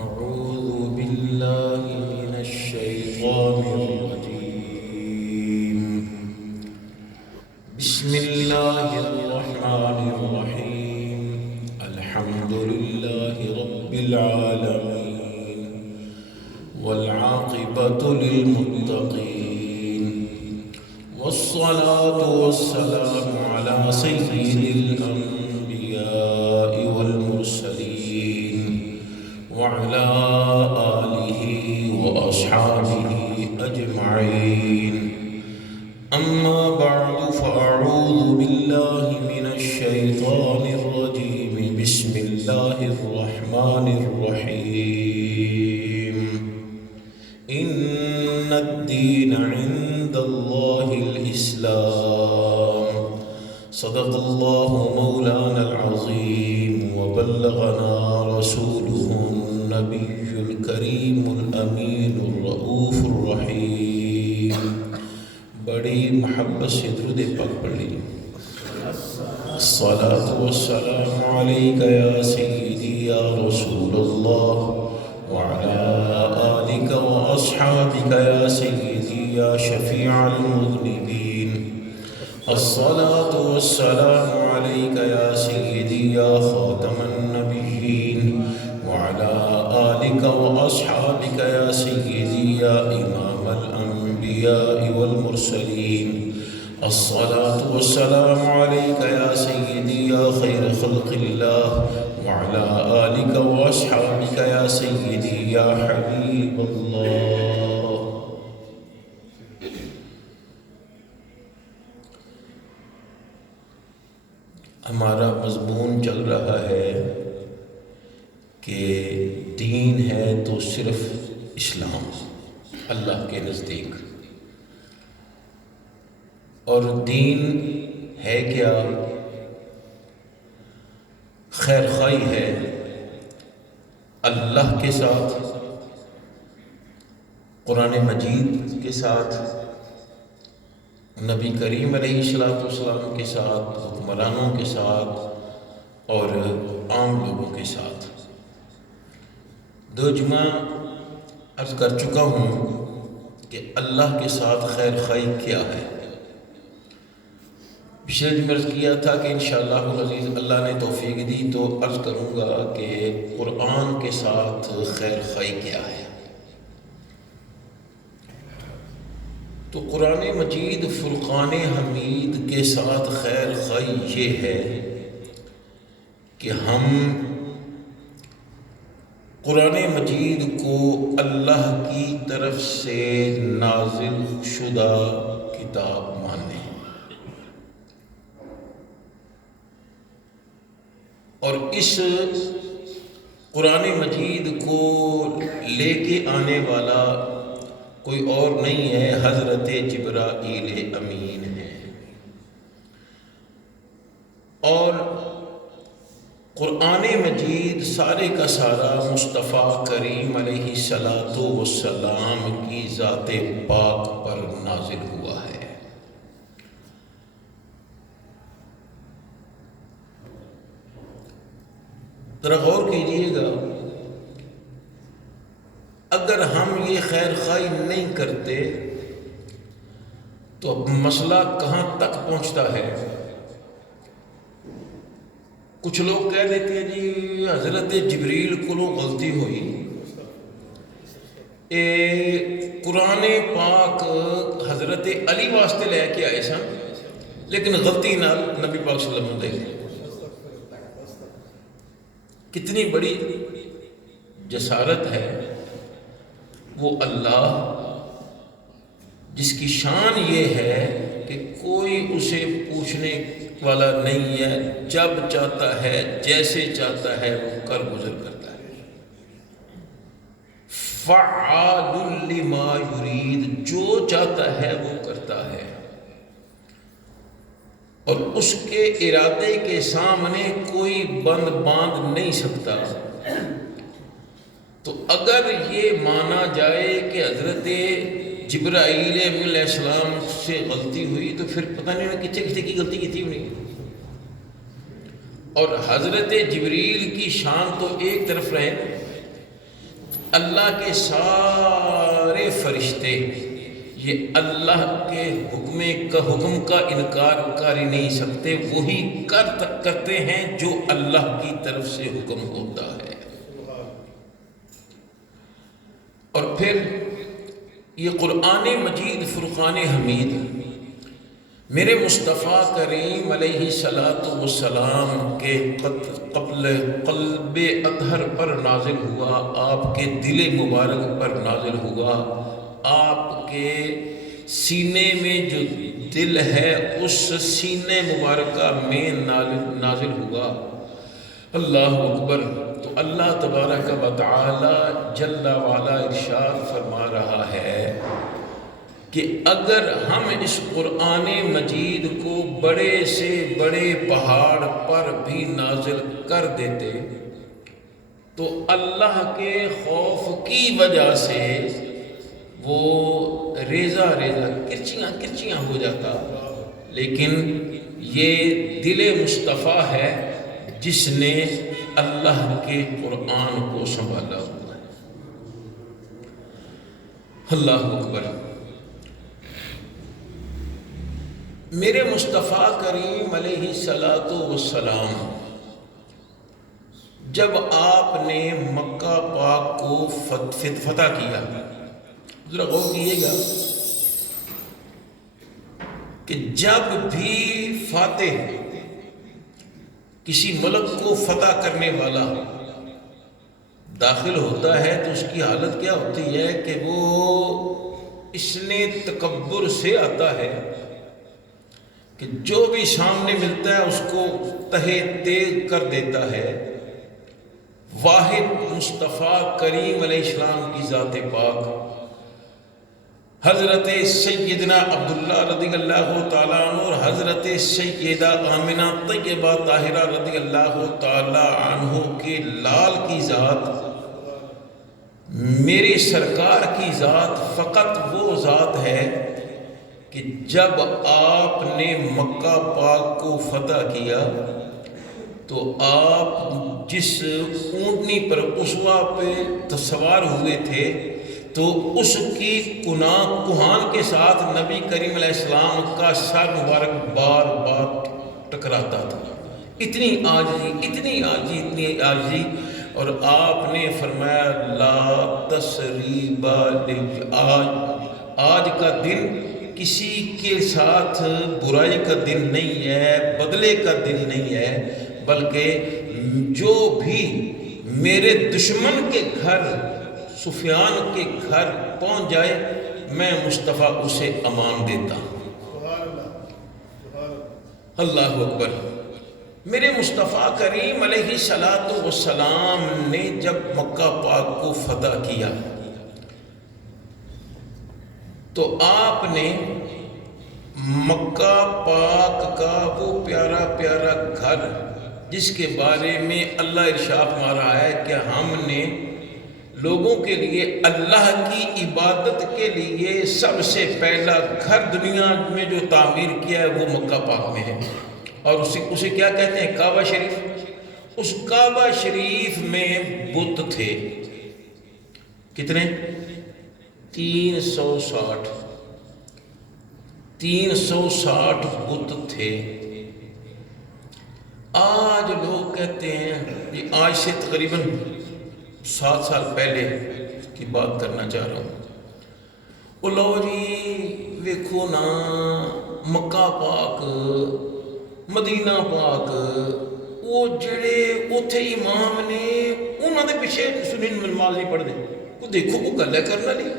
أعوذ بالله من الشيطان الرجيم. بسم الله الرحمن الرحيم. الحمد لله رب العالمين والعاقبة للمتقين والصلاة والسلام على سيد الأنبياء والمرسلين وعلى آله وأصحابه أجمعين. أما بعد فأعوذ بالله من الشيطان الرجيم. بسم الله الرحمن الرحيم. إن الدين عند الله الإسلام. صدق الله مولانا العظيم وبلغنا رسوله النبي الكريم الأمين الرؤوف الرحيم. بڑی محبت سے درود پاک پڑھ لی. الصلاة والسلام عليك يا سيدي يا رسول الله وعلى آلك وأصحابك يا سيدي يا شفيع المذنبين. الصلاة والسلام عليك يا سيدي يا خاتم النبيين وعلى آلك وأصحابك يا سيدي يا إمام الأنبياء والمرسلين. الصلاة والسلام عليك يا سيدي يا خير خلق الله وعلى آلك وأصحابك يا سيدي يا حبيب الله. ہمارا مضمون چل رہا ہے کہ دین ہے تو صرف اسلام اللہ کے نزدیک، اور دین ہے کیا؟ خیر خواہی ہے اللہ کے ساتھ، قرآن مجید کے ساتھ، نبی کریم علیہ السلام کے ساتھ، حکمرانوں کے ساتھ اور عام لوگوں کے ساتھ. دو جمعہ عرض کر چکا ہوں کہ اللہ کے ساتھ خیر خواہی کیا ہے. پچھلے جمعہ عرض کیا تھا کہ انشاءاللہ العزیز اللہ نے توفیق دی تو عرض کروں گا کہ قرآن کے ساتھ خیر خواہی کیا ہے. تو قرآن مجید فرقان حمید کے ساتھ خیر خواہی یہ ہے کہ ہم قرآن مجید کو اللہ کی طرف سے نازل شدہ کتاب مانیں، اور اس قرآن مجید کو لے کے آنے والا کوئی اور نہیں ہے، حضرت جبرائیل امین ہے. اور قرآن مجید سارے کا سارا مصطفیٰ کریم علیہ السلام کی ذات پاک پر نازل ہوا ہے. ذرا غور کیجئے گا، اگر ہم یہ خیر خواہی نہیں کرتے تو مسئلہ کہاں تک پہنچتا ہے؟ کچھ لوگ کہہ دیتے ہیں جی حضرت جبریل کو غلطی ہوئی، قرآن پاک حضرت علی واسطے لے کے آئے سن لیکن غلطی نال نبی پاک صلی اللہ علیہ وسلم دے. کتنی بڑی جسارت ہے وہ اللہ جس کی شان یہ ہے کہ کوئی اسے پوچھنے والا نہیں ہے، جب چاہتا ہے جیسے چاہتا ہے وہ کر گزر کرتا ہے. فعال لما یرید، جو چاہتا ہے وہ کرتا ہے، اور اس کے ارادے کے سامنے کوئی بند باندھ نہیں سکتا. تو اگر یہ مانا جائے کہ حضرت جبرائیل علیہ السلام سے غلطی ہوئی تو پھر پتہ نہیں انہوں نے کتنے کی غلطی کی تھی انہیں. اور حضرت جبریل کی شان تو ایک طرف رہے اللہ کے سارے فرشتے یہ اللہ کے حکم کا انکار کر ہی نہیں سکتے، وہی کرتے ہیں جو اللہ کی طرف سے حکم ہوتا ہے۔ اور پھر یہ قرآن مجید فرقان حمید میرے مصطفیٰ کریم علیہ السلام کے قلب اطہر پر نازل ہوا، آپ کے دل مبارک پر نازل ہوا، آپ کے سینے میں جو دل ہے اس سینے مبارکہ میں نازل ہوا۔ اللہ اکبر۔ تو اللہ تبارک و تعالی جل وعلا ارشاد فرما رہا ہے کہ اگر ہم اس قرآن مجید کو بڑے سے بڑے پہاڑ پر بھی نازل کر دیتے تو اللہ کے خوف کی وجہ سے وہ ریزہ کرچیاں ہو جاتا، لیکن یہ دل مصطفیٰ ہے جس نے اللہ کے قرآن کو سنبھالا ہوا ہے۔ اللہ اکبر۔ میرے مصطفیٰ کریم علیہ السلام جب آپ نے مکہ پاک کو فتح کیا، ذرا غور کیجیے گا کہ جب بھی فاتح کسی ملک کو فتح کرنے والا داخل ہوتا ہے تو اس کی حالت کیا ہوتی ہے کہ وہ اس نے تکبر سے آتا ہے کہ جو بھی سامنے ملتا ہے اس کو تہہ تیز کر دیتا ہے۔ واحد مصطفیٰ کریم علیہ السلام کی ذات پاک حضرت سیدنا عبداللہ رضی اللہ تعالیٰ عنہ اور حضرت سیدہ آمنہ طیبہ طاہرہ رضی اللہ تعالیٰ عنہ کے لال کی ذات، میرے سرکار کی ذات فقط وہ ذات ہے کہ جب آپ نے مکہ پاک کو فتح کیا تو آپ جس اونٹنی پر اسوا پہ سوار ہوئے تھے تو اس کی کوہان کے ساتھ نبی کریم علیہ السلام کا سر مبارک بار بار ٹکراتا تھا۔ اتنی عاجزی اور آپ نے فرمایا لا تثریب آج کا دن کسی کے ساتھ برائی کا دن نہیں ہے، بدلے کا دن نہیں ہے، بلکہ جو بھی میرے دشمن کے گھر سفیان کے گھر پہنچ جائے میں مصطفیٰ اسے امان دیتا ہوں۔ اللہ اکبر۔ میرے مصطفیٰ کریم علیہ السلام نے جب مکہ پاک کو فتح کیا تو آپ نے مکہ پاک کا وہ پیارا پیارا گھر جس کے بارے میں اللہ ارشاد فرما ہے کہ ہم نے لوگوں کے لیے اللہ کی عبادت کے لیے سب سے پہلا گھر دنیا میں جو تعمیر کیا ہے وہ مکہ پاک میں ہے، اور اسے کیا کہتے ہیں؟ کعبہ شریف۔ اس کعبہ شریف میں بت تھے کتنے؟ 360 بت تھے۔ آج لوگ کہتے ہیں، آج سے تقریباً 7 سال پہلے کی بات کرنا چاہ رہا ہوں، وہ لو جی ویکھو نا مکہ پاک مدینہ پاک وہ جڑے اوتھے امام نے انہوں نے پیچھے سنی نماز نہیں پڑھ دے، وہ دیکھو وہ گلے کرنا نہیں۔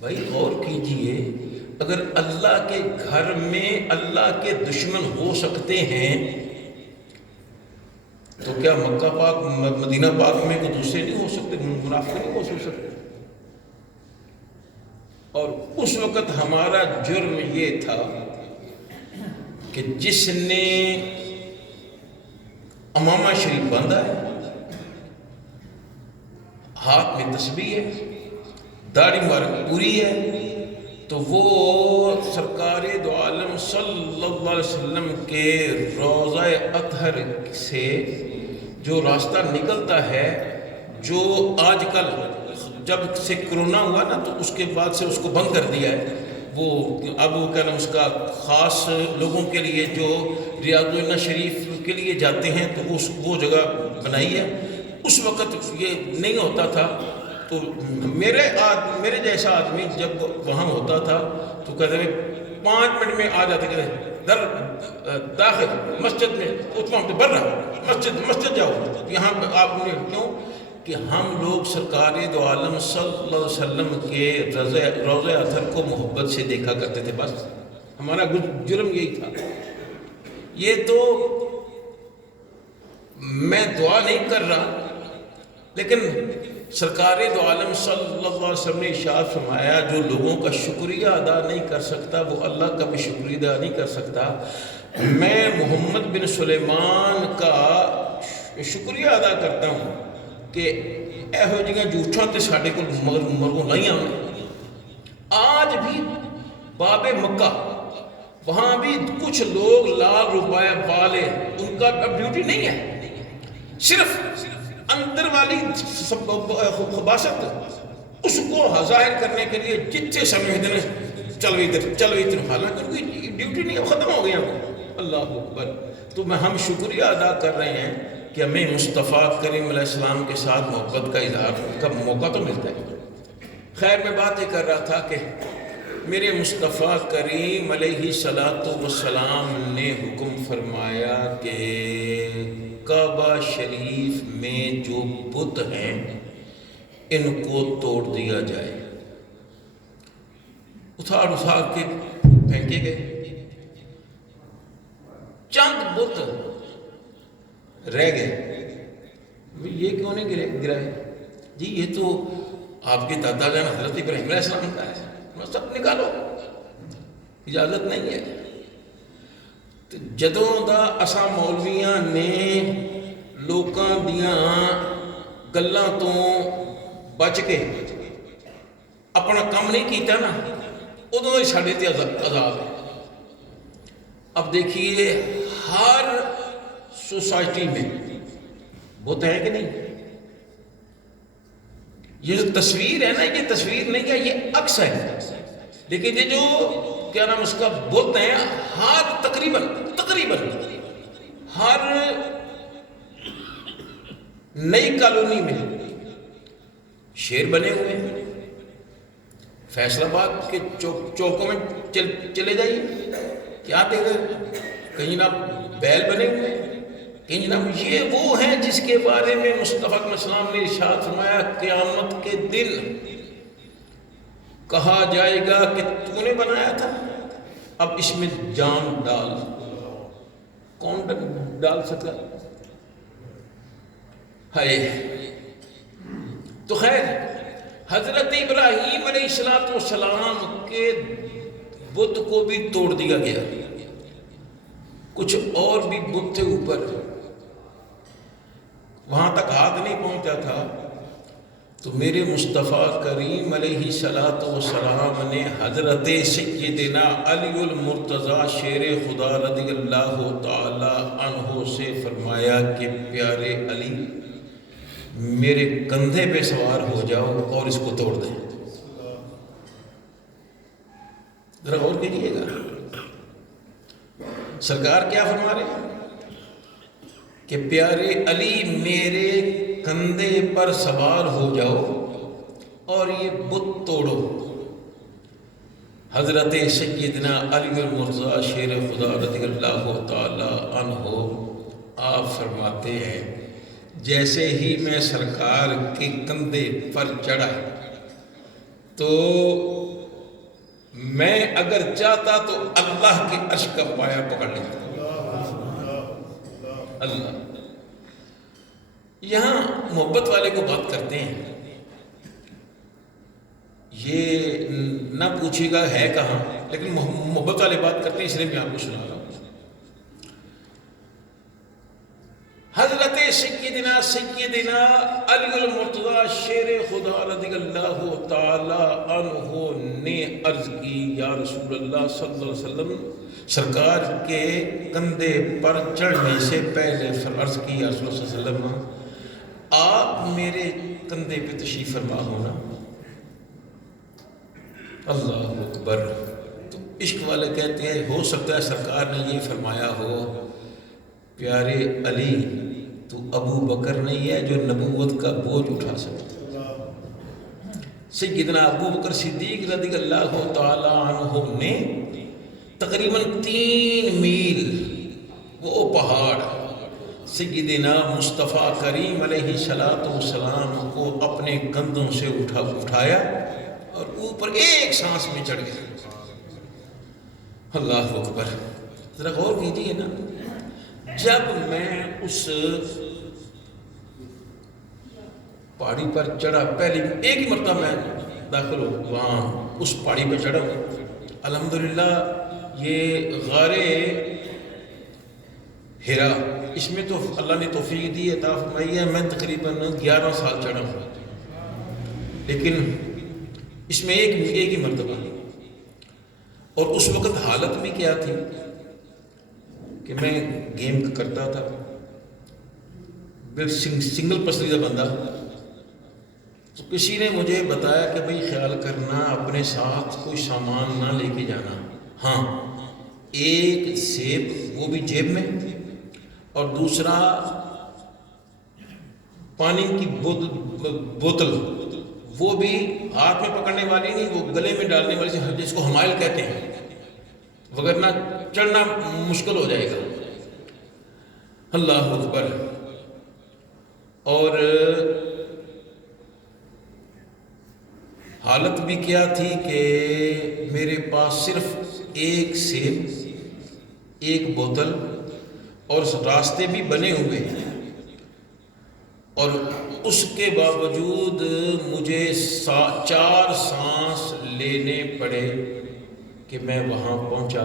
بھائی غور کیجئے، اگر اللہ کے گھر میں اللہ کے دشمن ہو سکتے ہیں تو کیا مکہ پاک مدینہ پاک میں کوئی دوسرے نہیں ہو سکتے؟ منافق نہیں ہو سکتے؟ اور اس وقت ہمارا جرم یہ تھا کہ جس نے امامہ شریف باندھا ہے، ہاتھ میں تسبیح ہے، داڑھی مبارک پوری ہے، تو وہ سرکار دو عالم صلی اللہ علیہ وسلم کے روضہ اطہر سے جو راستہ نکلتا ہے، جو آج کل جب سے کرونا ہوا نا تو اس کے بعد سے اس کو بند کر دیا ہے. وہ اب وہ کیا نام اس کا خاص لوگوں کے لیے جو ریاض الجنہ شریف کے لیے جاتے ہیں تو وہ جگہ بنائی ہے. اس وقت یہ نہیں ہوتا تھا تو میرے جیسا آدمی جب وہاں ہوتا تھا تو کہتے ہیں 5 منٹ میں آ جاتے, کہتے در داخل مسجد میں اتنا بڑھ رہا مسجد جاؤ یہاں آپ نے. کیوں کہ ہم لوگ سرکار دو عالم صلی اللہ علیہ وسلم کے روضہ اطہر کو محبت سے دیکھا کرتے تھے, بس ہمارا جرم یہی تھا. یہ تو میں دعا نہیں کر رہا, لیکن سرکار دو عالم صلی اللہ علیہ وسلم نے ارشاد فرمایا جو لوگوں کا شکریہ ادا نہیں کر سکتا وہ اللہ کا بھی شکریہ ادا نہیں کر سکتا. میں محمد بن سلیمان کا شکریہ ادا کرتا ہوں کہ یہو جہاں جھوٹاں تے ساڈے کول مرغوں نہیں آؤں. آج بھی باب مکہ وہاں بھی کچھ لوگ لال روپیہ والے ان کا اب ڈیوٹی نہیں ہے, صرف اندر والی خباثت اس کو ظاہر کرنے کے لیے جتنے سمجھتے ہیں چلو ادھر, حالانکہ ان کی ڈیوٹی نہیں ختم ہو گیا. اللہ اکبر. تو ہم شکریہ ادا کر رہے ہیں کہ ہمیں مصطفیٰ کریم علیہ السلام کے ساتھ محبت کا اظہار کا موقع تو ملتا ہے. خیر میں بات یہ کر رہا تھا کہ میرے مصطفیٰ کریم علیہ السلام نے حکم فرمایا کہ کعبہ شریف میں جو بت ہیں ان کو توڑ دیا جائے. اٹھا کے پھینکے گئے. چند بت رہ گئے. یہ کیوں نہیں گرائے؟ جی یہ تو آپ کے دادا جان حضرت ابراہیم علیہ السلام کا ہے, سب نکالو, اجازت نہیں ہے. جدوں دا اساں مولویاں نے لوکاں دیاں گلاں تو بچ کے اپنا کام نہیں کیتا نا, ادوں ہی ساڈے تے عذاب ہے. اب دیکھیے ہر سوسائٹی میں بت ہے کہ نہیں؟ یہ جو تصویر ہے نا یہ تصویر نہیں ہے, یہ عکس ہے. لیکن یہ جو کیا نام اس کا بت ہیں ہر تقریباً ہر نئی کالونی میں شیر بنے ہوئے ہیں. فیصل آباد کے چوکوں میں چلے جائیے, کیا دے گئے؟ کہیں جناب بیل بنے ہوئے ہیں, کہیں جناب یہ وہ ہیں جس کے بارے میں مصطفیٰ علیہ السلام نے ارشاد فرمایا قیامت کے دن کہا جائے گا کہ تو نے بنایا تھا, اب اس میں جان ڈال. کون ڈال سکا؟ ہے. تو خیر حضرت ابراہیم علیہ السلام کے بت کو بھی توڑ دیا گیا. کچھ اور بھی بت تھے اوپر, وہاں تک ہاتھ نہیں پہنچا تھا. تو میرے مصطفیٰ کریم علیہ السلام نے حضرت سیدنا علی المرتضیٰ شیر خدا رضی اللہ تعالی عنہ سے فرمایا کہ پیارے علی میرے کندھے پہ سوار ہو جاؤ اور اس کو توڑ دیں. ذرا غور کیجیے گا سرکار کیا فرما رہے ہیں کہ پیارے علی میرے کندھے پر سوار ہو جاؤ اور یہ بت توڑو. حضرت سیدنا علی المرتضیٰ شیر خدا رضی اللہ تعالی عنہ آپ فرماتے ہیں جیسے ہی میں سرکار کے کندھے پر چڑھا تو میں اگر چاہتا تو اللہ کے عرش کا پایا پکڑ لیتا. اللہ یہاں محبت والے کو بات کرتے ہیں, یہ نہ پوچھے گا ہے کہاں, لیکن محبت والے بات کرتے ہیں اس لیے میں آپ کو سنا رہا ہوں. حضرت سیدنا علی المرتضیٰ شیر خدا رضی اللہ تعالی عنہ نے عرض کی یا رسول اللہ صلی اللہ علیہ وسلم, سرکار کے کندھے پر چڑھنے سے پہلے عرض کی یا رسول اللہ صلی اللہ علیہ وسلم آپ میرے کندھے پہ تشریف فرما ہونا. اللہ اکبر. تو عشق والے کہتے ہیں ہو سکتا ہے سرکار نے یہ فرمایا ہو پیارے علی تو ابو بکر نہیں ہے جو نبوت کا بوجھ اٹھا سکتا. سیدنا ابو بکر صدیق رضی اللہ تعالی عنہ نے تقریباً 3 میل وہ پہاڑ سیدنا مصطفیٰ کریم علیہ السلام کو اپنے کندھوں سے اٹھایا اور اوپر ایک سانس میں چڑھ گئے. اللہ اکبر. ذرا غور کیجیے نا, جب میں اس پہاڑی پر چڑھا, پہلی ایک ہی مرتبہ میں داخل ہو وہاں اس پہاڑی پہ چڑھا. الحمدللہ یہ غار ہرا, اس میں تو اللہ نے توفیق دی عطا فرمائی ہے. میں تقریباً 11 سال چڑھا ہوں, لیکن اس میں ایک ہی مرتبہ. اور اس وقت حالت بھی کیا تھی کہ میں گیم کرتا تھا, سنگل پسندیدہ بندہ. تو کسی نے مجھے بتایا کہ بھئی خیال کرنا اپنے ساتھ کوئی سامان نہ لے کے جانا. ہاں, ایک سیب وہ بھی جیب میں, اور دوسرا پانی کی بوتل وہ بھی ہاتھ میں پکڑنے والی نہیں, وہ گلے میں ڈالنے والی جس کو حمائل کہتے ہیں, وگرنہ چڑھنا مشکل ہو جائے گا. اللہ اکبر. اور حالت بھی کیا تھی کہ میرے پاس صرف ایک سیب, ایک بوتل, اور راستے بھی بنے ہوئے ہیں, اور اس کے باوجود مجھے 4 سانس لینے پڑے کہ میں وہاں پہنچا.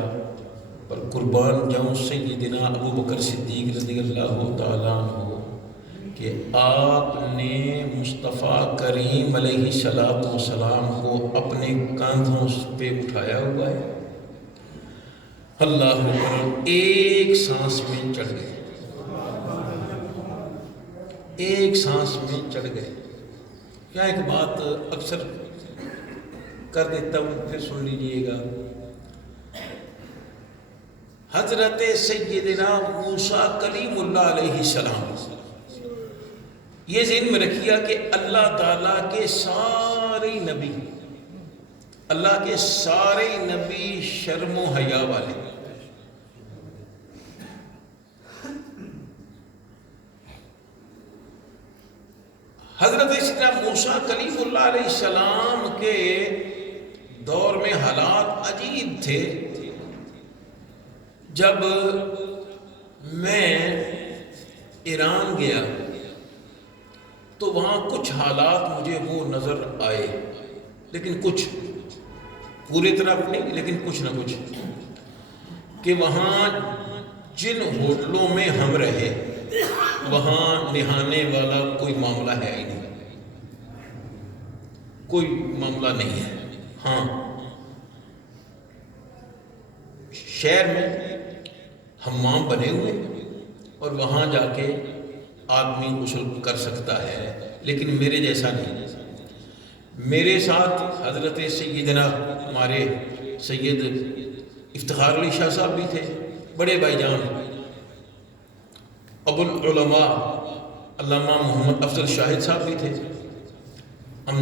پر قربان جاؤں سیدنا ابو بکر صدیق رضی اللہ تعالیٰ عنہ کہ آپ نے مصطفیٰ کریم علیہ السلام کو اپنے کاندھوں پہ اٹھایا ہوا ہے. اللہ اکبر. ایک سانس میں چڑھ گئے, ایک سانس میں چڑھ گئے. کیا ایک بات اکثر کر دیتا ہوں, پھر سن لیجئے گا. حضرت سیدنا موسیٰ کلیم اللہ علیہ السلام, یہ ذہن میں رکھیے کہ اللہ تعالیٰ کے سارے نبی, اللہ کے سارے نبی شرم و حیا والے. حضرت سیدنا موسیٰ کلیم اللہ علیہ السلام کے دور میں حالات عجیب تھے. جب میں ایران گیا تو وہاں کچھ حالات مجھے وہ نظر آئے, لیکن کچھ پوری طرح نہیں, لیکن کچھ نہ کچھ, کہ وہاں جن ہوٹلوں میں ہم رہے وہاں نہانے والا کوئی معاملہ ہے ہی نہیں, کوئی معاملہ نہیں ہے. ہاں, شہر میں حمام بنے ہوئے اور وہاں جا کے آدمی غسل کر سکتا ہے, لیکن میرے جیسا نہیں. میرے ساتھ حضرت سیدنا ہمارے سید افتخار علی شاہ صاحب بھی تھے, بڑے بھائی جان ابو العلماء علامہ محمد افضل شاہد صاحب بھی تھے. ہم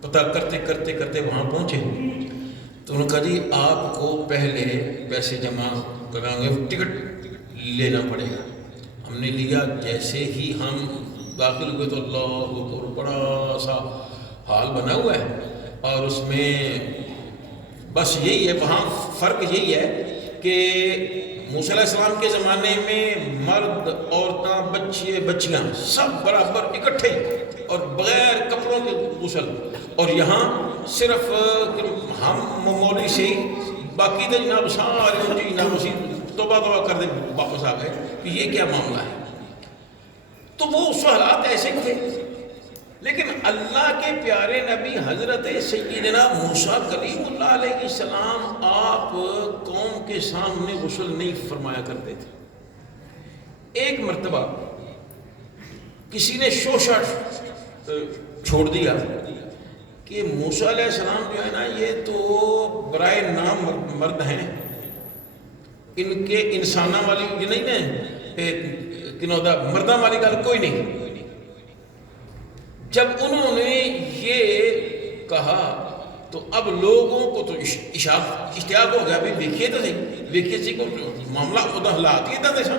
پتہ کرتے کرتے کرتے وہاں پہنچے تو انہوں نے کہا جی آپ کو پہلے پیسے جمع کرائیں گے, ٹکٹ لینا پڑے گا. ہم نے لیا. جیسے ہی ہم داخل ہوئے تو اللہ اکبر, بڑا سا حال بنا ہوا ہے, اور اس میں بس یہی ہے, وہاں فرق یہی ہے کہ موسیٰ علیہ السلام کے زمانے میں مرد, عورتیں, بچے, بچیاں سب برابر اکٹھے اور بغیر کپڑوں کے غسل. اور یہاں صرف ہم مولوی سے ہی, باقی تو جناب سارے جناب اسی توبہ کر دے واپس آ گئے کہ یہ کیا معاملہ ہے. تو وہ اس حالات ایسے تھے. لیکن اللہ کے پیارے نبی حضرت سیدنا موسیٰ کلیم اللہ علیہ السلام آپ قوم کے سامنے غسل نہیں فرمایا کرتے تھے. ایک مرتبہ کسی نے شوشہ چھوڑ دیا کہ موسیٰ علیہ السلام جو ہے نا یہ تو برائے نام مرد ہیں، ان کے انسانہ والی یہ نہیں نا کنودا مردہ والی گل کوئی نہیں۔ جب انہوں نے یہ کہا تو اب لوگوں کو تو اشتیاق ہو گیا، بھی دیکھیے تو صحیح، دیکھیے سی کو معاملہ خدا حالات یہ تھا۔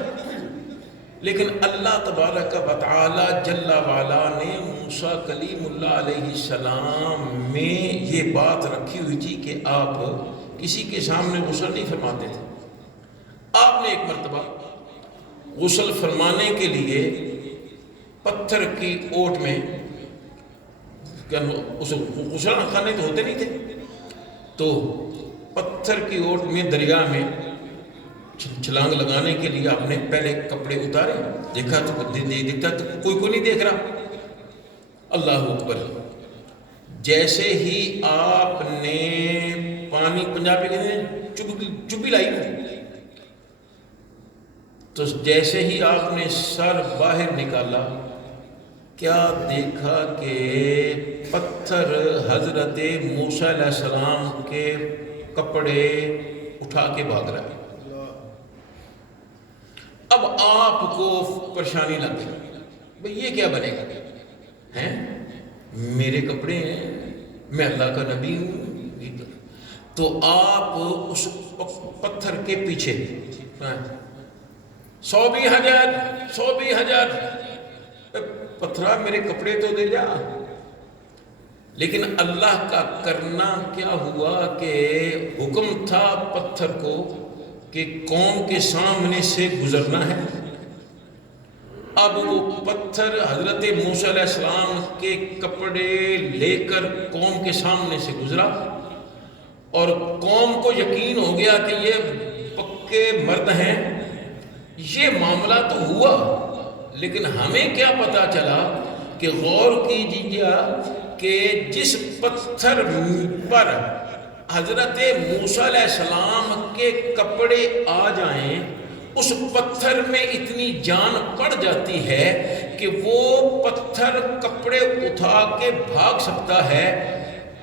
لیکن اللہ تبارک و تعالی جل وعلا نے موسیٰ کلیم اللہ علیہ السلام میں یہ بات رکھی ہوئی تھی کہ آپ کسی کے سامنے غسل نہیں فرماتے تھے۔ آپ نے ایک مرتبہ غسل فرمانے کے لیے پتھر کی اوٹ میں، غسل خانے تو ہوتے نہیں تھے، تو پتھر کی اوٹ میں دریا میں چھلانگ لگانے کے لیے آپ نے پہلے کپڑے اتارے، دیکھا تو دیکھتا تو کوئی نہیں دیکھ رہا، اللہ اکبر۔ جیسے ہی آپ نے پانی، پنجابی کہتے ہیں چبی لائی نا، تو جیسے ہی آپ نے سر باہر نکالا، کیا دیکھا کہ پتھر حضرت موسیٰ علیہ السلام کے کپڑے اٹھا کے بھاگ رہا ہے۔ اب آپ کو پریشانی لگ گئی، بھئی یہ کیا بنے گا، ہیں میرے کپڑے ہیں، میں اللہ کا نبی ہوں۔ تو آپ اس پتھر کے پیچھے 100 ہزار پتھرا میرے کپڑے تو دے جا۔ لیکن اللہ کا کرنا کیا ہوا کہ حکم تھا پتھر کو کہ قوم کے سامنے سے گزرنا ہے۔ اب وہ پتھر حضرت موسیٰ علیہ السلام کے کپڑے لے کر قوم کے سامنے سے گزرا، اور قوم کو یقین ہو گیا کہ یہ پکے مرد ہیں۔ یہ معاملہ تو ہوا، لیکن ہمیں کیا پتا چلا کہ غور کیجیے کہ جس پتھر پر حضرت موسیٰ علیہ السلام کے کپڑے آ جائیں، اس پتھر میں اتنی جان پڑ جاتی ہے کہ وہ پتھر کپڑے اٹھا کے بھاگ سکتا ہے۔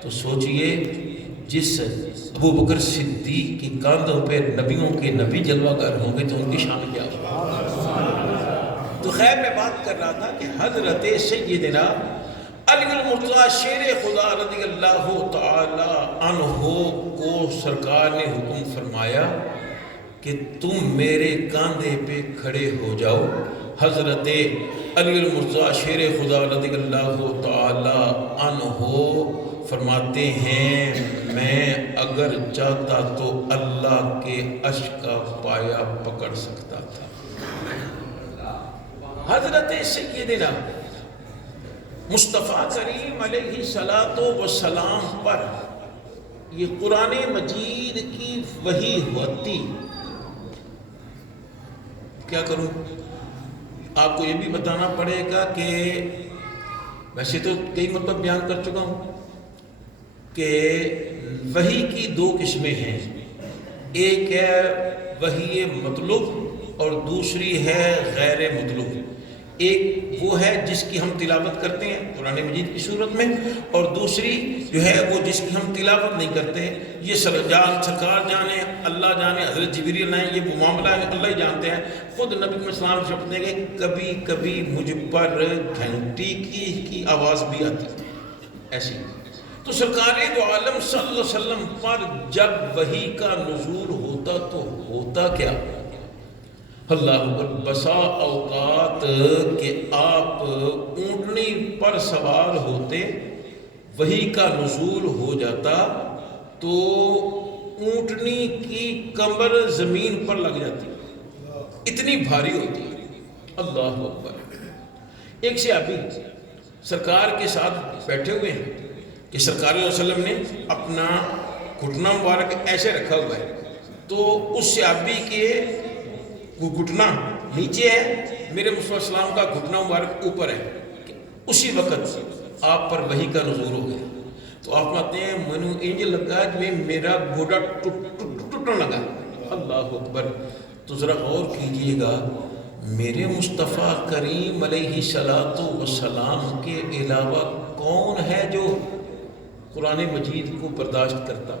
تو سوچئے جس ابو بکر صدیق کی کاندھوں پہ نبیوں کے نبی جلوہ گر ہوں گے تو ان کی شان کیا ہوگی۔ تو خیر میں بات کر رہا تھا کہ حضرت سیدنا علی المرتضیٰ شیر خدا رضی اللہ تعالی عنہ کو سرکار نے حکم فرمایا کہ تم میرے کاندھے پہ کھڑے ہو جاؤ۔ حضرت علی المرتضیٰ شیر خدا رضی اللہ تعالی عنہ فرماتے ہیں میں اگر چاہتا تو اللہ کے عرش کا پایا پکڑ سکتا تھا۔ حضرت سیدنا مصطفیٰ کریم علیہ السلام پر یہ قرآن مجید کی وحی ہوتی، کیا کروں؟ آپ کو یہ بھی بتانا پڑے گا کہ ویسے تو کئی مرتبہ بیان کر چکا ہوں کہ وحی کی 2 قسمیں ہیں، ایک ہے وحی مطلوب اور دوسری ہے غیر مطلوب۔ ایک وہ ہے جس کی ہم تلاوت کرتے ہیں قرآن مجید کی صورت میں، اور دوسری جو ہے وہ جس کی ہم تلاوت نہیں کرتے۔ یہ سرکار جانے، اللہ جانے، حضرت جبریل نے یہ معاملہ ہے اللہ ہی جانتے ہیں۔ خود نبی علیہ السلام فرماتے ہیں کہ کبھی کبھی مجھ پر گھنٹی کی آواز بھی آتی ایسی۔ تو سرکار دو عالم صلی اللہ علیہ وسلم پر جب وحی کا نزول ہوتا تو ہوتا کیا؟ اللہ بسا اوقات کہ آپ اونٹنی پر سوار ہوتے، وحی کا نزول ہو جاتا تو اونٹنی کی کمر زمین پر لگ جاتی، اتنی بھاری ہوتی۔ اللہ اکبر۔ ایک صحابی سرکار کے ساتھ بیٹھے ہوئے ہیں کہ سرکار علیہ وسلم نے اپنا گھٹنا مبارک ایسے رکھا ہوا ہے، تو اس صحابی کے گھٹنا نیچے ہے، میرے مصطفیٰ السلام کا گھٹنا مبارک اوپر ہے۔ اسی وقت آپ پر وحی کا نزول ہو گیا، تو آپ کہتے ہیں منو انج لگا کہ میرا گوڑا ٹوٹنے لگا۔ اللہ اکبر۔ تو ذرا غور کیجئے گا، میرے مصطفیٰ کریم علیہ السلام کے علاوہ کون ہے جو قرآن مجید کو برداشت کرتا،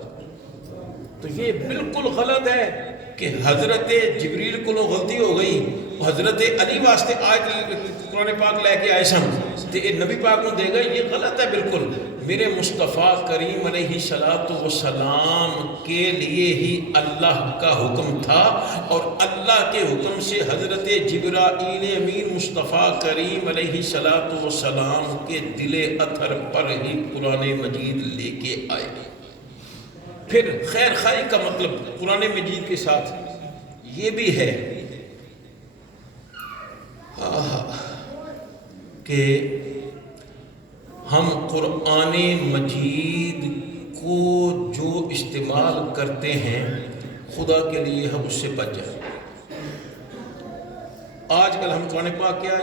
تو یہ بالکل غلط ہے کہ حضرت جبریل کو غلطی ہو گئی، حضرت علی واسطے آیت قرآن پاک لے کے آئے سن تو یہ نبی پاک کو دے گئے، یہ غلط ہے بالکل۔ میرے مصطفیٰ کریم علیہ السلام کے لیے ہی اللہ کا حکم تھا، اور اللہ کے حکم سے حضرت جبرائیل امین مصطفیٰ کریم علیہ السلام کے دل اثر پر ہی قرآن مجید لے کے آئے۔ پھر خیر خائی کا مطلب قرآن مجید کے ساتھ یہ بھی ہے کہ ہم قرآن مجید کو جو استعمال کرتے ہیں خدا کے لیے ہم اس سے بچ جائیں۔ آج کل ہم قرآن پاک کیا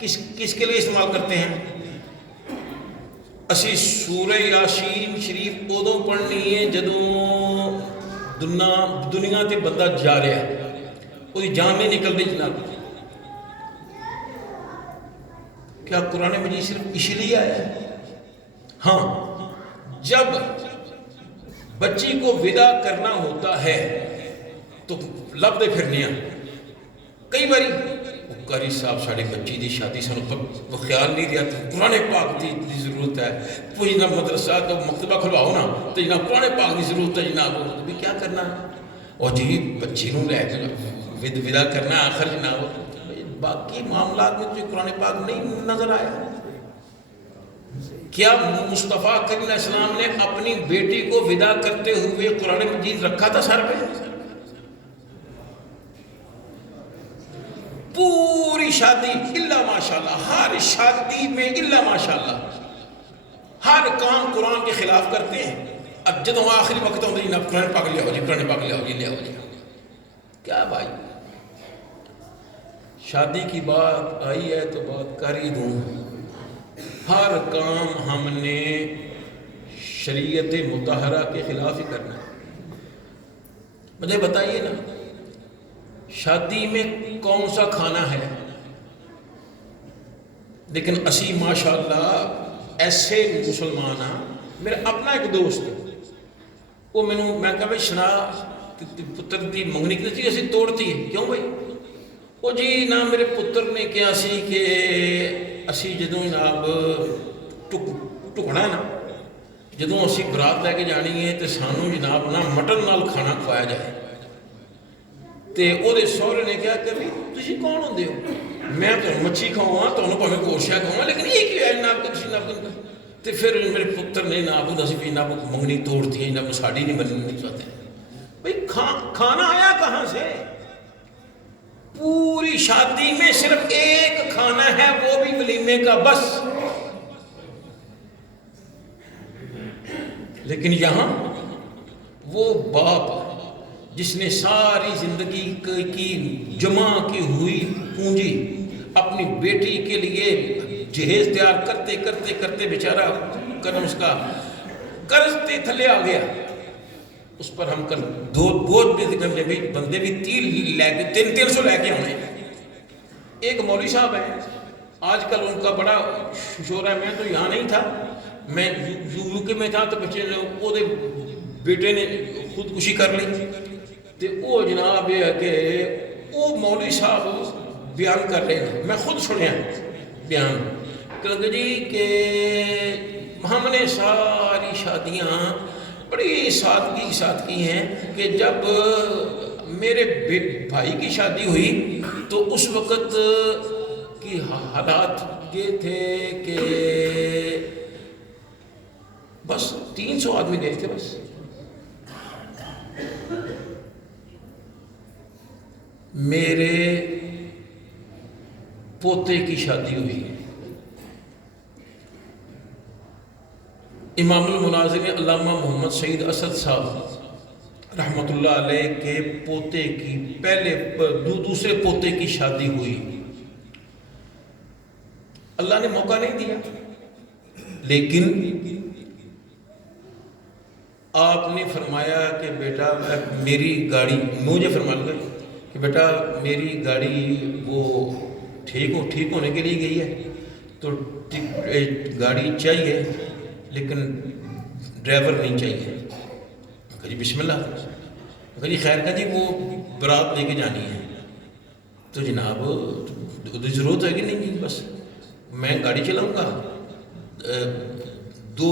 کس کے لیے استعمال کرتے ہیں؟ اسی سورہ یاسین شریف ادو پڑھنی ہے جدوں دنیا تے بندہ جا رہا ہے، کوئی جان نہیں نکل رہی جناب۔ کیا قرآن مجید صرف اس لیے آیا ہے؟ ہاں، جب بچی کو ودا کرنا ہوتا ہے تو لب دے پھرنے کئی باری قاری صاحب ساڑے بچی دی شادی سانو خیال نہیں دیا تو قرآن پاک دی ضرورت ہے، کوئی جناب مدرسہ تو مکتبہ کھلواؤ نا تو جناب قرآن پاک دی ضرورت ہے جناب، بھی کیا کرنا ہے؟ اور جی بچی نو لے کے ودا کرنا آخر جناب، باقی معاملات میں تو قرآن پاک نہیں نظر آیا۔ کیا مصطفیٰ کریم علیہ السلام نے اپنی بیٹی کو ودا کرتے ہوئے قرآن مجید رکھا تھا سر پہ؟ پوری شادی الا ماشاءاللہ، ہر شادی میں الا ماشاءاللہ ہر کام قرآن کے خلاف کرتے ہیں۔ اب جدوں آخری وقت ہوتا ہے جناب قرآن پاک لے آؤ جی، قرآن پاک لے آؤ جی، لے آؤ جی۔ کیا بھائی، شادی کی بات آئی ہے تو بات کر ہی دوں، ہر کام ہم نے شریعت مطہرہ کے خلاف ہی کرنا ہے۔ مجھے بتائیے نا، شادی میں کون سا کھانا ہے؟ لیکن اسی ماشاءاللہ ایسے مسلمان ہاں۔ میرا اپنا ایک دوست وہ میں کہا بھائی سنا پتر دی منگنی کی اسی توڑتی ہے، کیوں بھائی؟ وہ جی نا میرے پتر نے کیا سی کہ اسی جدوں جناب ٹکڑا نا، جدوں اسی برات لے کے جانی ہے تو سانو جناب نا مٹن نال کھانا کھوایا جائے۔ تے او دے سہرے نے کیا کہ بھی تسی کون ہوندے ہو؟ میں تو مچھی کھاواں تو انہوں پاویں گوشت کھاواں، لیکن یہ کیوں ہے جناب کہ تسی جناب؟ تے پھر میرے پتر نے جناب دسی بھی جناب منگنی توڑتی ہے، جناب ساڑی نہیں بننی چاہتے۔ بھئی کھانا آیا کہاں سے؟ پوری شادی میں صرف ایک کھانا ہے، وہ بھی ولیمے کا بس۔ لیکن یہاں وہ باپ جس نے ساری زندگی کی جمع کی ہوئی پونجی اپنی بیٹی کے لیے جہیز تیار کرتے کرتے کرتے بیچارہ کرم اس کا قرض تے تھلے آ گیا، اس پر ہم کل دو بوجھ بھی کرنے بھی بندے بھی 300 لے کے ہوئے۔ ایک مولوی صاحب ہیں، آج کل ان کا بڑا شور ہے، میں تو یہاں نہیں تھا، میں یو کے میں تھا، تو بچے وہ بیٹے نے خودکشی کر لی۔ تو وہ جناب یہ ہے کہ وہ مولوی صاحب بیان کر رہے ہیں، میں خود سنیا بیان کہ جی کہ ہم نے ساری شادیاں بڑی سادگی کے ساتھ کی ہیں کہ جب میرے بھائی کی شادی ہوئی تو اس وقت کی حالات یہ تھے کہ بس 300 آدمی گئے تھے بس۔ میرے پوتے کی شادی ہوئی، امام المناظرین علامہ محمد سعید اسد صاحب رحمۃ اللہ علیہ کے پوتے کی دوسرے پوتے کی شادی ہوئی۔ اللہ نے موقع نہیں دیا، لیکن آپ نے فرمایا کہ بیٹا میری گاڑی، مجھے فرما لگا کہ بیٹا میری گاڑی وہ ٹھیک ہونے کے لیے گئی ہے تو گاڑی چاہیے، لیکن ڈرائیور نہیں چاہیے. میں کہا جی بسم اللہ. میں کہا جی خیر کا جی وہ برات لے کے جانی ہے تو جناب ضرورت ہے کہ نہیں جی بس میں گاڑی چلاؤں گا, دو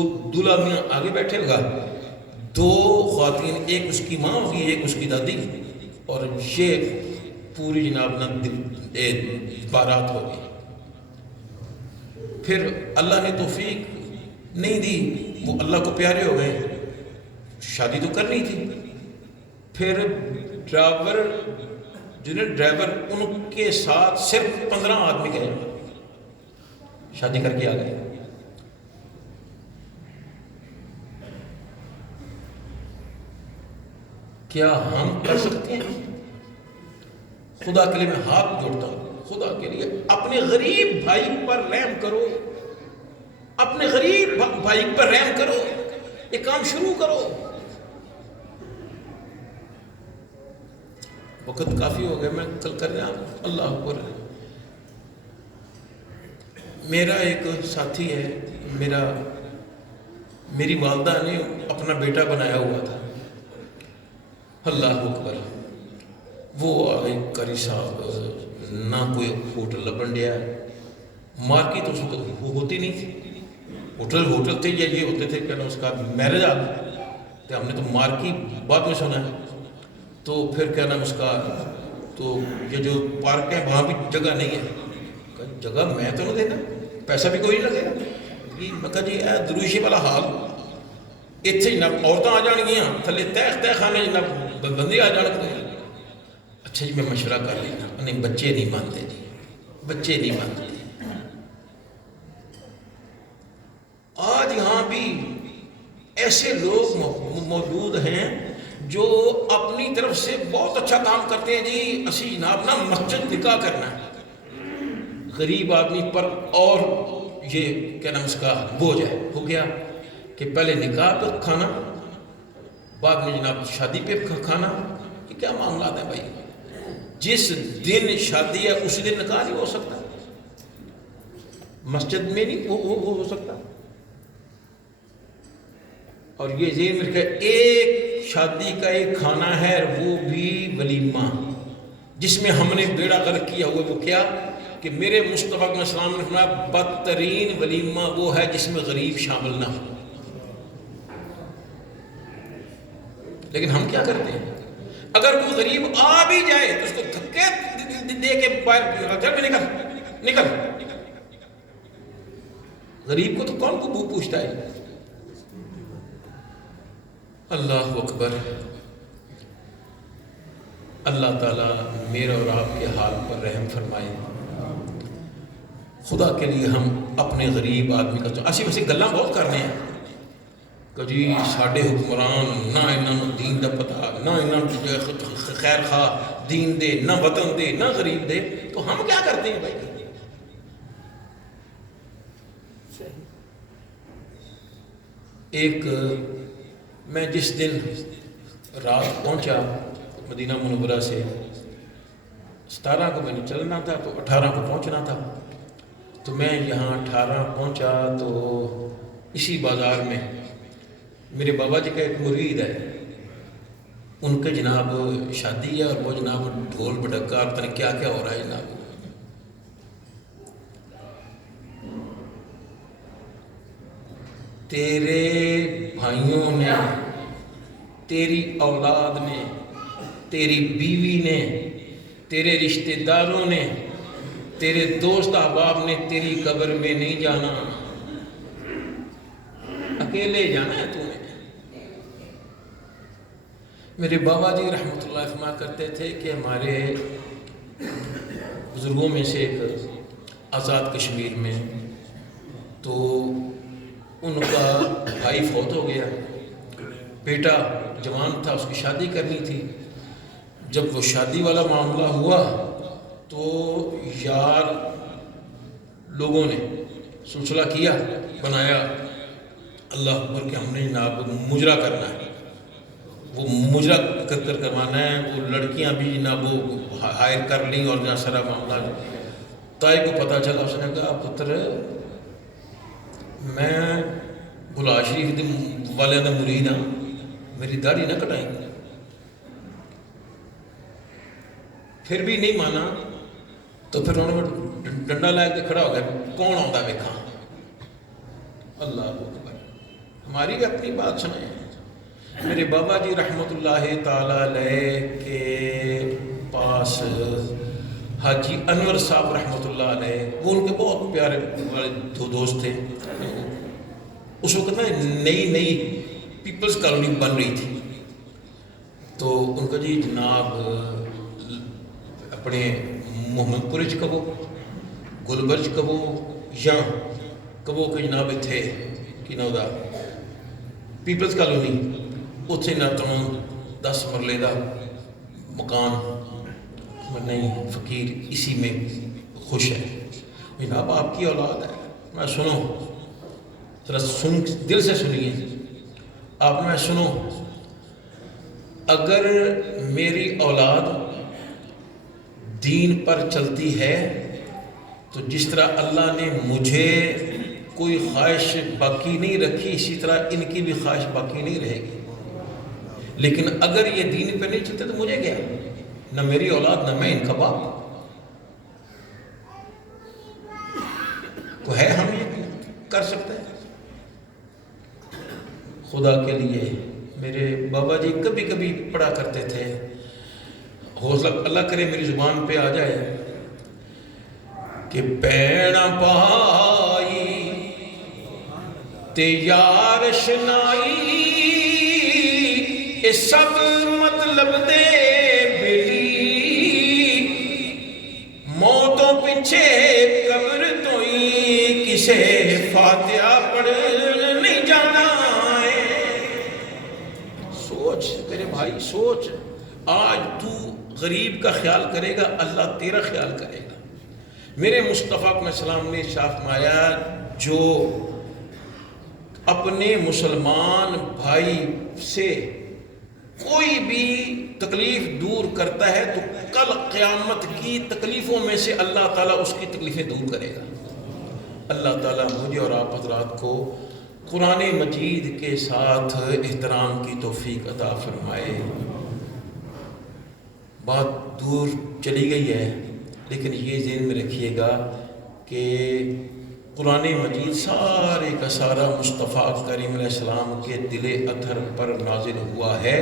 آدمی آگے بیٹھے ہوگا, 2 خواتین, ایک اس کی ماں ہوگی ایک اس کی دادی, اور یہ پوری جناب بارات ہوگی. پھر اللہ نے توفیق نہیں دی, وہ اللہ کو پیارے ہو گئے, شادی تو کرنی تھی. پھر ڈرائیور ان کے ساتھ صرف 15 آدمی گئے, شادی کر کے آ گئے. کیا ہم کر سکتے ہیں؟ خدا کے لیے میں ہاتھ جوڑتا ہوں, خدا کے لیے اپنے غریب بھائی پر رحم کرو, اپنے غریب بھائی پر رحم کرو, یہ کام شروع کرو. وقت کافی ہو گیا, میں کل کر رہا ہوں. اللہ اکبر. میرا ایک ساتھی ہے, میری والدہ نے اپنا بیٹا بنایا ہوا تھا. اللہ اکبر. وہ کری صاحب نہ کوئی ہوٹل لبن دیا, مارکیٹ اس وقت ہوتی نہیں تھی, ہوٹل تھے یا یہ ہوتے تھے کہنا اس کا میرج آل, تو ہم نے تو مارکیٹ بعد میں سنا ہے. تو پھر کیا نام اس کا, تو یہ جو پارک ہے وہاں بھی جگہ نہیں ہے. جگہ میں تو نہیں دینا, پیسہ بھی کوئی نہیں لگے گا. میں کہا جی اے درویشی والا حال, اتنے جناب عورتیں آ جان گیا, تھلے تہ خانے جناب بندے آ جان گے. اچھا جی میں مشورہ کر لینا. نہیں بچے نہیں مانتے جی, بچے نہیں مانتے. آج یہاں بھی ایسے لوگ موجود ہیں جو اپنی طرف سے بہت اچھا کام کرتے ہیں. جی اسی جناب نا مسجد نکاح کرنا ہے غریب آدمی پر, اور یہ کیا نام اس کا بوجھ ہے. ہو گیا کہ پہلے نکاح پہ کھانا, بعد میں جناب شادی پہ کھانا. یہ کیا معاملات ہیں بھائی؟ جس دن شادی ہے اسی دن نکاح نہیں ہو سکتا, مسجد میں نہیں ہو سکتا. اور یہ ذہن میں رکھے, ایک شادی کا ایک کھانا ہے وہ بھی ولیمہ, جس میں ہم نے بیڑا غرق کیا ہوا. وہ کیا کہ میرے مصطفیٰ علیہ السلام نے فرمایا بدترین ولیمہ وہ ہے جس میں غریب شامل نہ ہو. لیکن ہم کیا کرتے ہیں, اگر کوئی غریب آ بھی جائے تو اس کو دھکے دے کے باہر نکل. غریب کو تو کون کو پوچھتا ہے؟ اللہ اکبر. اللہ تعالیٰ میرے اور آپ کے حال پر رحم فرمائے. خدا کے لیے ہم اپنے غریب آدمی کا اسی ویسے گلاں بہت کرنے ہیں کہ جی ساڈے حکمران نہ انہوں دین دا پتہ, نہ انہوں خیر خواہ دین دے, نہ وطن دے, نہ غریب دے. تو ہم کیا کرتے ہیں بھائی؟ ایک میں جس دن رات پہنچا مدینہ منورہ سے, 17 کو میں نے چلنا تھا تو 18 کو پہنچنا تھا. تو میں یہاں 18 پہنچا تو اسی بازار میں میرے بابا جی کا ایک مرید ہے, ان کے جناب شادی ہے, اور وہ جناب ڈھول بڈکا اور پتہ نہیں کیا کیا ہو رہا ہے جناب. تیرے بھائیوں نے, تیری اولاد نے, تیری بیوی نے, تیرے رشتہ داروں نے, تیرے دوست احباب نے تیری قبر میں نہیں جانا, اکیلے جانا ہے تو نے. میرے بابا جی رحمۃ اللہ فرمایا کرتے تھے کہ ہمارے بزرگوں میں سے ایک آزاد کشمیر میں, تو ان کا بھائی فوت ہو گیا, بیٹا جوان تھا, اس کی شادی کرنی تھی. جب وہ شادی والا معاملہ ہوا تو یار لوگوں نے سلسلہ کیا, بنایا, اللہ اکبر کہ ہم نے جناب مجرا کرنا ہے, وہ مجرا کر کروانا ہے. وہ لڑکیاں بھی جناب وہ ہائر کر لیں اور جہاں سارا معاملہ. تائی کو پتہ چلا, اس نے کہا پتر میں بلا شریف دی والے کا مرید ہاں، میری داڑھی نہ کٹائیں۔ پھر بھی نہیں مانا تو پھر انہوں نے ڈنڈا لے کے کھڑا ہو گیا، کون آتا ویکھاں۔ اللہ اکبر۔ ہماری بھی اپنی بات سنیں۔ میرے بابا جی رحمۃ اللہ تعالیٰ علیہ کے پاس حاجی انور صاحب رحمۃ اللہ علیہ، وہ ان کے بہت پیارے والے دو دوست تھے۔ اس وقت نا نئی پیپلز کالونی بن رہی تھی، تو ان کا جی جناب اپنے محمد پورے کبو گلبرج کبو یا کبو کے جناب تھے کہ نہ پیپلز کالونی، اتنے نہ تو 10 مرلے کا مکان، نہیں فقیر اسی میں خوش ہے۔ جناب آپ کی اولاد ہے، میں سنو ذرا سن دل سے سنیے آپ، میں سنو، اگر میری اولاد دین پر چلتی ہے تو جس طرح اللہ نے مجھے کوئی خواہش باقی نہیں رکھی، اسی طرح ان کی بھی خواہش باقی نہیں رہے گی۔ لیکن اگر یہ دین پہ نہیں چلتے تو مجھے کیا، نہ میری اولاد نہ میں ان کا باپ۔ تو ہے ہم یہ کر سکتے ہیں؟ خدا کے لیے میرے بابا جی کبھی کبھی پڑھا کرتے تھے، حوصلہ اللہ کرے میری زبان پہ آ جائے کہ پیڑا پائی تے یار شنائی، اے سب مطلب دے بیٹی، موتوں پیچھے قبر تو ہی کسے فاتحہ پڑھ نہیں جانا ہے۔ سوچ میرے بھائی، سوچ، آج تو غریب کا خیال کرے گا، اللہ تیرا خیال کرے گا۔ میرے مصطفیٰ علیہ السلام نے شاف فرمایا، جو اپنے مسلمان بھائی سے کوئی بھی تکلیف دور کرتا ہے تو کل قیامت کی تکلیفوں میں سے اللہ تعالیٰ اس کی تکلیفیں دور کرے گا۔ اللہ تعالیٰ مجھے اور آپ حضرات کو قرآن مجید کے ساتھ احترام کی توفیق عطا فرمائے۔ بات دور چلی گئی ہے، لیکن یہ ذہن میں رکھیے گا کہ قرآن مجید سارے کا سارا مصطفیٰ کریم علیہ السلام کے دل اطہر پر نازل ہوا ہے۔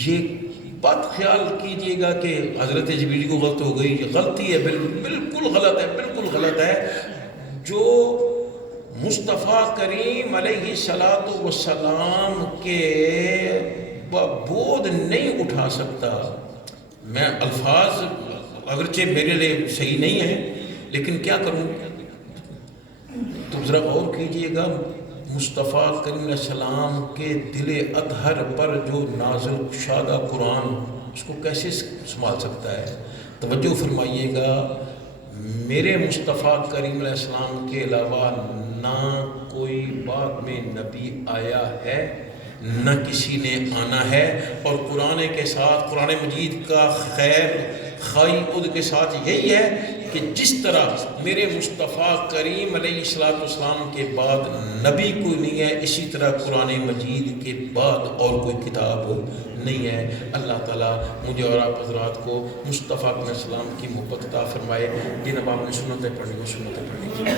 یہ بات خیال کیجئے گا کہ حضرت جبریل کو غلط ہو گئی، یہ غلطی ہے، بالکل غلط ہے، بالکل غلط ہے۔ جو مصطفیٰ کریم علیہ السلام کے بودھ نہیں اٹھا سکتا، میں الفاظ اگرچہ میرے لیے صحیح نہیں ہیں لیکن کیا کروں، تو ذرا غور کیجئے گا، مصطفیٰ کریم علیہ السلام کے دل اطہر پر جو نازل شادہ قرآن، اس کو کیسے سنبھال سکتا ہے؟ توجہ فرمائیے گا، میرے مصطفیٰ کریم علیہ السلام کے علاوہ نہ کوئی بعد میں نبی آیا ہے، نہ کسی نے آنا ہے، اور قرآن کے ساتھ قرآن مجید کا خیر خائی عد کے ساتھ یہی ہے کہ جس طرح میرے مصطفیٰ کریم علیہ السلام کے بعد نبی کوئی نہیں ہے، اسی طرح قرآن مجید کے بعد اور کوئی کتاب نہیں ہے۔ اللہ تعالیٰ مجھے اور آپ حضرات کو مصطفیٰ علیہ السلام کی محبت عطا فرمائے۔ جن اب آپ نے سنتیں پڑھی وہ سنتیں پڑھی۔